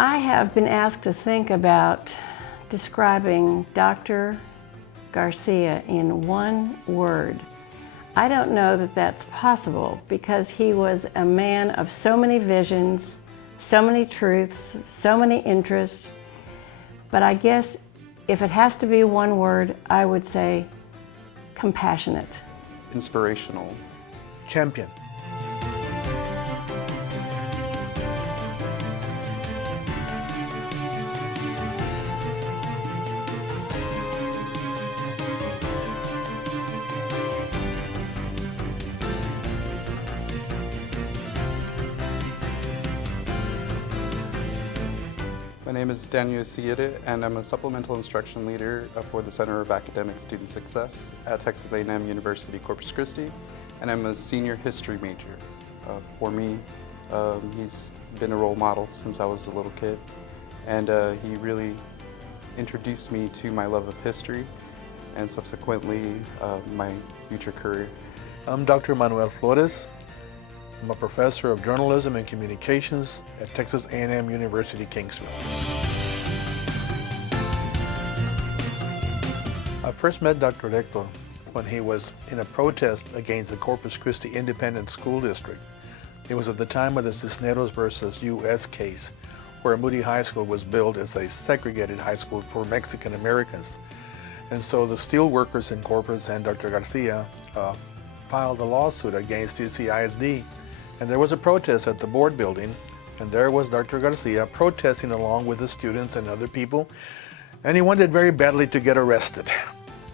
I have been asked to think about describing Dr. Garcia in one word. I don't know that that's possible because he was a man of so many visions, so many truths, so many interests. But I guess if it has to be one word, I would say compassionate. Inspirational. Champion. My name is Daniel Sigere, and I'm a supplemental instruction leader for the Center of Academic Student Success at Texas A&M University Corpus Christi, and I'm a senior history major. For me, he's been a role model since I was a little kid, and he really introduced me to my love of history and subsequently my future career. I'm Dr. Manuel Flores. I'm a professor of journalism and communications at Texas A&M University, Kingsville. I first met Dr. Hector when he was in a protest against the Corpus Christi Independent School District. It was at the time of the Cisneros versus U.S. case, where Moody High School was built as a segregated high school for Mexican Americans. And so the steel workers in Corpus and Dr. Garcia filed a lawsuit against TCISD. And there was a protest at the board building, and there was Dr. Garcia protesting along with the students and other people. And he wanted very badly to get arrested.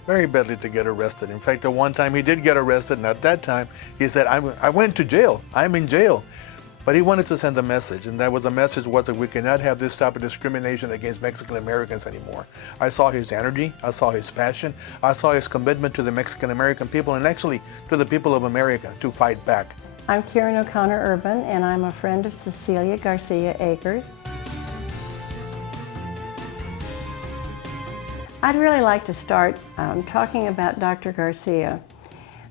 Very badly to get arrested. In fact, the one time he did get arrested, and at that time, he said, I went to jail, I'm in jail. But he wanted to send a message, and that was the message was that we cannot have this type of discrimination against Mexican Americans anymore. I saw his energy, I saw his passion, I saw his commitment to the Mexican American people, and actually to the people of America to fight back. I'm Karen O'Connor Urban, and I'm a friend of Cecilia Garcia Akers. I'd really like to start talking about Dr. Garcia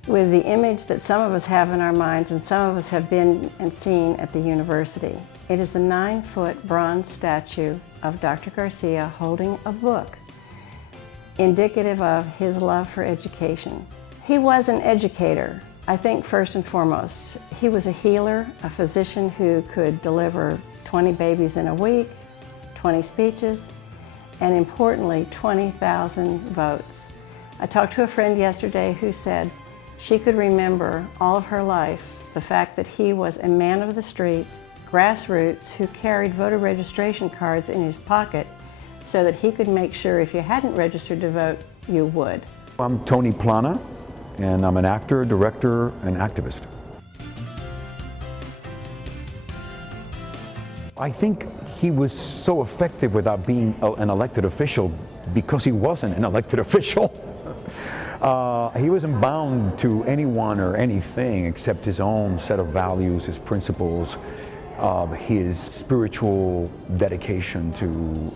with the image that some of us have in our minds and some of us have been and seen at the university. It is the 9-foot bronze statue of Dr. Garcia holding a book, indicative of his love for education. He was an educator. I think first and foremost, he was a healer, a physician who could deliver 20 babies in a week, 20 speeches, and importantly, 20,000 votes. I talked to a friend yesterday who said she could remember all of her life the fact that he was a man of the street, grassroots, who carried voter registration cards in his pocket so that he could make sure if you hadn't registered to vote, you would. I'm Tony Plana, and I'm an actor, director, and activist. I think he was so effective without being an elected official because he wasn't an elected official. He wasn't bound to anyone or anything except his own set of values, his principles, his spiritual dedication to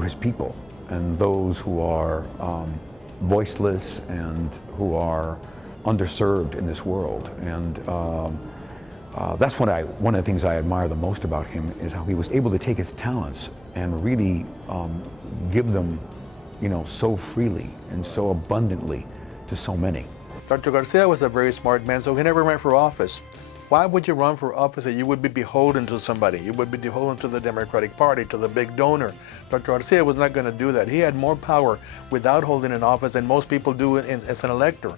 his people and those who are voiceless and who are underserved in this world. And that's one of the things I admire the most about him is how he was able to take his talents and really give them, so freely and so abundantly to so many. Dr. Garcia was a very smart man, so he never ran for office. Why would you run for office that you would be beholden to somebody? You would be beholden to the Democratic Party, to the big donor. Dr. Garcia was not going to do that. He had more power without holding an office than most people do as an elector.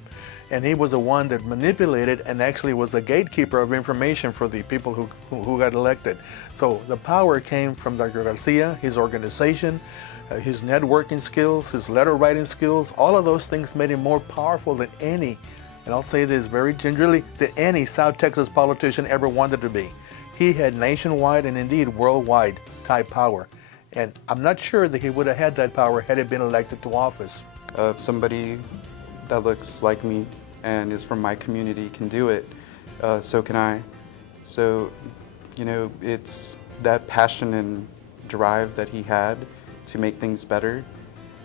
And he was the one that manipulated and actually was the gatekeeper of information for the people who got elected. So the power came from Dr. Garcia, his organization, his networking skills, his letter writing skills. All of those things made him more powerful than any, and I'll say this very gingerly, that any South Texas politician ever wanted to be. He had nationwide and indeed worldwide type power. And I'm not sure that he would have had that power had he been elected to office. If somebody that looks like me and is from my community can do it, so can I. So, it's that passion and drive that he had to make things better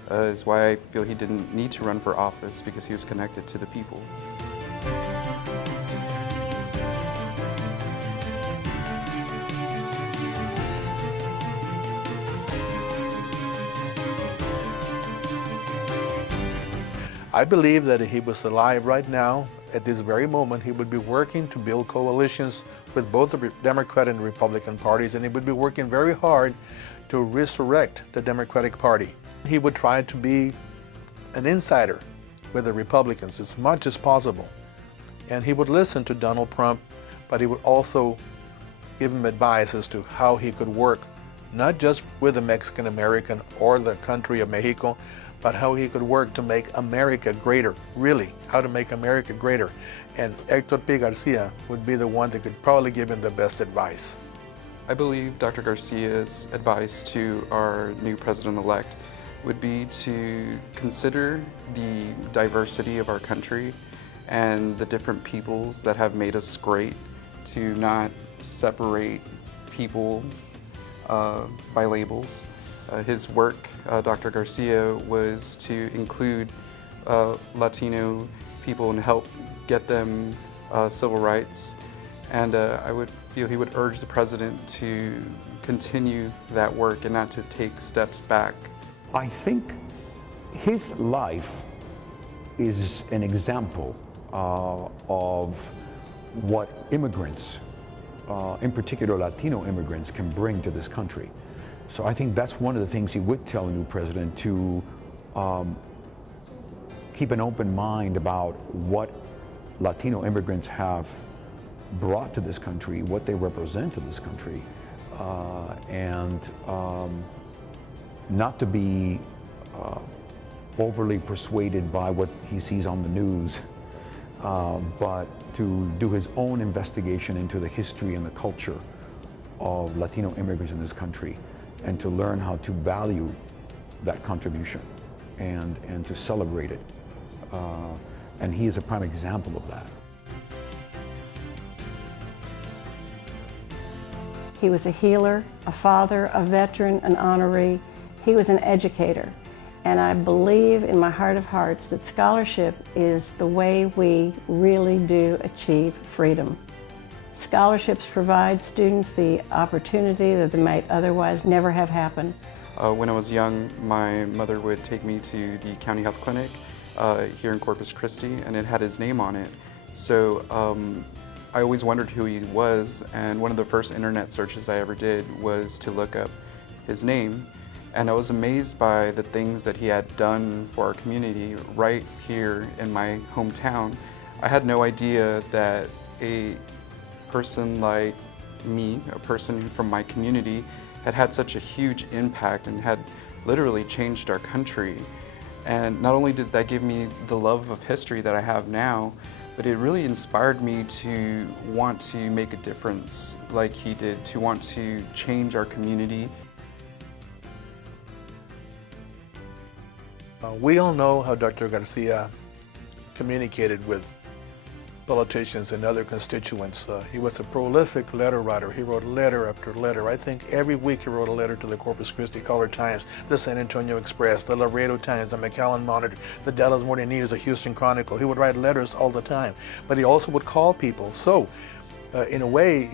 is why I feel he didn't need to run for office, because he was connected to the people. I believe that if he was alive right now, at this very moment, he would be working to build coalitions with both the Democratic and Republican parties, and he would be working very hard to resurrect the Democratic Party. He would try to be an insider with the Republicans as much as possible. And he would listen to Donald Trump, but he would also give him advice as to how he could work, not just with the Mexican American or the country of Mexico, but how he could work to make America greater, really, how to make America greater. And Hector P. Garcia would be the one that could probably give him the best advice. I believe Dr. Garcia's advice to our new president-elect would be to consider the diversity of our country and the different peoples that have made us great, to not separate people by labels. His work, Dr. Garcia, was to include Latino people and help get them civil rights. And I would feel he would urge the president to continue that work and not to take steps back. I think his life is an example of what immigrants, in particular Latino immigrants, can bring to this country. So I think that's one of the things he would tell a new president, to keep an open mind about what Latino immigrants have brought to this country, what they represent to this country, and not to be overly persuaded by what he sees on the news, but to do his own investigation into the history and the culture of Latino immigrants in this country, and to learn how to value that contribution and to celebrate it. And he is a prime example of that. He was a healer, a father, a veteran, an honoree. He was an educator. And I believe in my heart of hearts that scholarship is the way we really do achieve freedom. Scholarships provide students the opportunity that they might otherwise never have happened. When I was young, my mother would take me to the county health clinic here in Corpus Christi, and it had his name on it. So I always wondered who he was, and one of the first internet searches I ever did was to look up his name. And I was amazed by the things that he had done for our community right here in my hometown. I had no idea that a person like me, a person from my community, had had such a huge impact and had literally changed our country. And not only did that give me the love of history that I have now, but it really inspired me to want to make a difference like he did, to want to change our community. We all know how Dr. Garcia communicated with politicians and other constituents. He was a prolific letter writer. He wrote letter after letter. I think every week he wrote a letter to the Corpus Christi Caller-Times, the San Antonio Express, the Laredo Times, the McAllen Monitor, the Dallas Morning News, the Houston Chronicle. He would write letters all the time, but he also would call people. So in a way,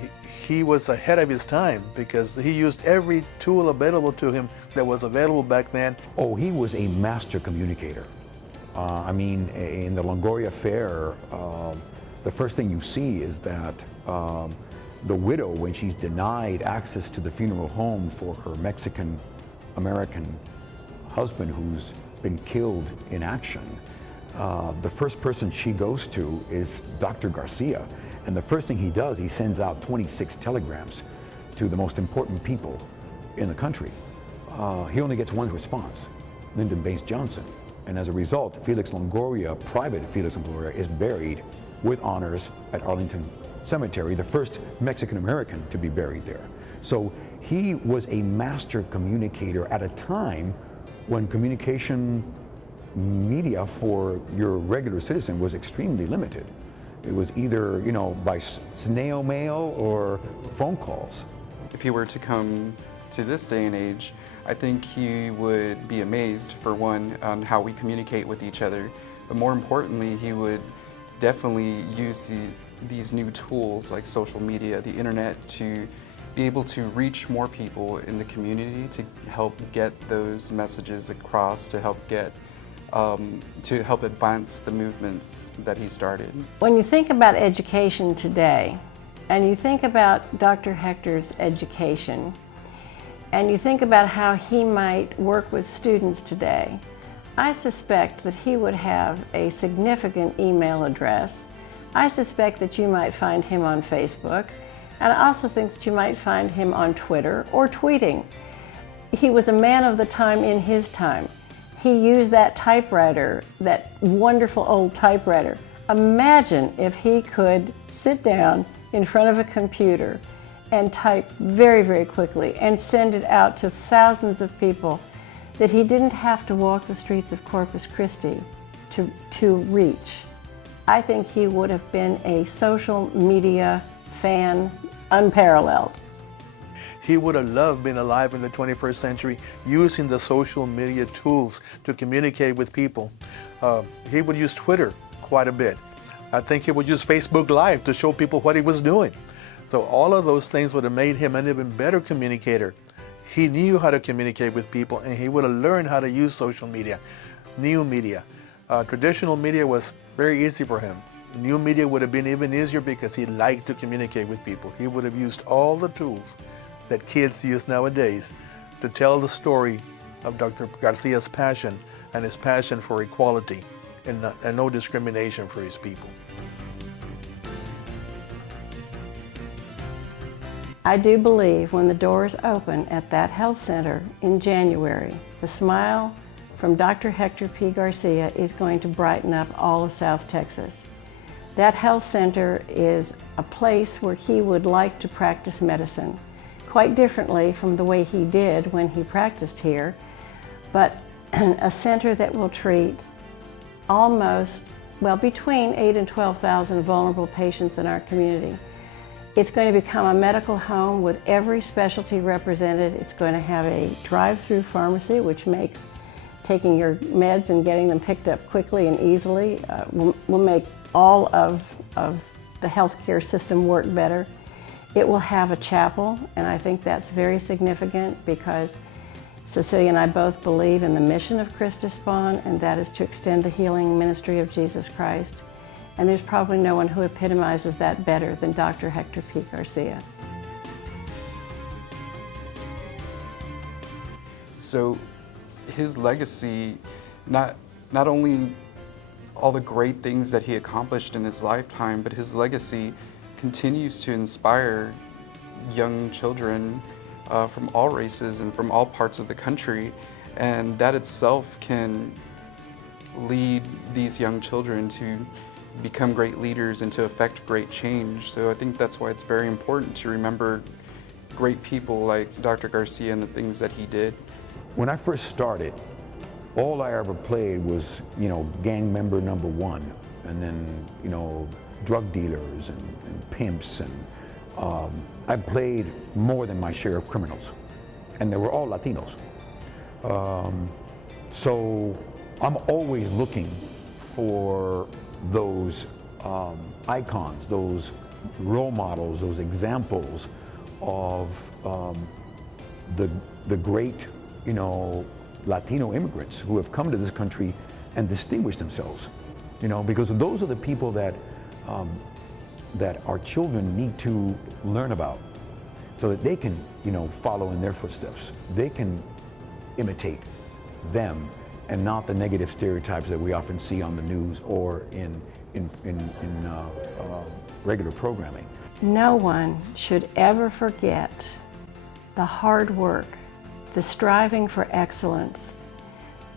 he was ahead of his time because he used every tool available to him that was available back then. Oh, he was a master communicator. I mean, in the Longoria Fair, the first thing you see is that the widow, when she's denied access to the funeral home for her Mexican-American husband who's been killed in action, the first person she goes to is Dr. Garcia. And the first thing he does, he sends out 26 telegrams to the most important people in the country. He only gets one response, Lyndon Baines Johnson. And as a result, Felix Longoria, Private Felix Longoria, is buried with honors at Arlington Cemetery, the first Mexican-American to be buried there. So he was a master communicator at a time when communication media for your regular citizen was extremely limited. It was either, you know, by snail mail or phone calls. If he were to come to this day and age, I think he would be amazed, for one, on how we communicate with each other. But more importantly, he would definitely use these new tools like social media, the internet, to be able to reach more people in the community, to help get those messages across, to help get to help advance the movements that he started. When you think about education today, and you think about Dr. Hector's education, and you think about how he might work with students today, I suspect that he would have a significant email address. I suspect that you might find him on Facebook, and I also think that you might find him on Twitter or tweeting. He was a man of the time in his time. He used that typewriter, that wonderful old typewriter. Imagine if he could sit down in front of a computer and type very, very quickly and send it out to thousands of people that he didn't have to walk the streets of Corpus Christi to reach. I think he would have been a social media fan unparalleled. He would have loved being alive in the 21st century, using the social media tools to communicate with people. He would use Twitter quite a bit. I think he would use Facebook Live to show people what he was doing. So all of those things would have made him an even better communicator. He knew how to communicate with people, and he would have learned how to use social media, new media. Traditional media was very easy for him. New media would have been even easier because he liked to communicate with people. He would have used all the tools that kids use nowadays to tell the story of Dr. Garcia's passion and his passion for equality and no discrimination for his people. I do believe when the doors open at that health center in January, the smile from Dr. Hector P. Garcia is going to brighten up all of South Texas. That health center is a place where he would like to practice medicine, quite differently from the way he did when he practiced here, but a center that will treat almost, well, between 8,000 and 12,000 vulnerable patients in our community. It's going to become a medical home with every specialty represented. It's going to have a drive-through pharmacy, which makes taking your meds and getting them picked up quickly and easily will make all of the healthcare system work better. It will have a chapel, and I think that's very significant because Cecilia and I both believe in the mission of Christus Spawn, and that is to extend the healing ministry of Jesus Christ. And there's probably no one who epitomizes that better than Dr. Hector P. Garcia. So his legacy, not only all the great things that he accomplished in his lifetime, but his legacy continues to inspire young children from all races and from all parts of the country, and that itself can lead these young children to become great leaders and to affect great change. So I think that's why it's very important to remember great people like Dr. Garcia and the things that he did. When I first started, all I ever played was, gang member number one, and then, drug dealers and pimps, and I played more than my share of criminals, and they were all Latinos. So I'm always looking for those icons, those role models, those examples of the great, Latino immigrants who have come to this country and distinguished themselves, because those are the people that our children need to learn about so that they can, follow in their footsteps. They can imitate them and not the negative stereotypes that we often see on the news or in regular programming. No one should ever forget the hard work, the striving for excellence,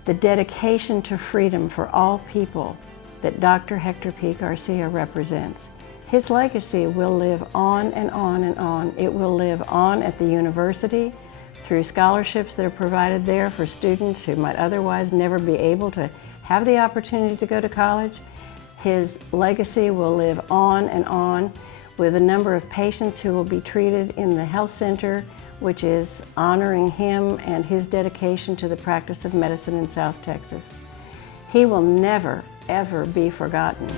the dedication to freedom for all people that Dr. Hector P. Garcia represents. His legacy will live on and on and on. It will live on at the university through scholarships that are provided there for students who might otherwise never be able to have the opportunity to go to college. His legacy will live on and on with a number of patients who will be treated in the health center, which is honoring him and his dedication to the practice of medicine in South Texas. He will never, ever be forgotten.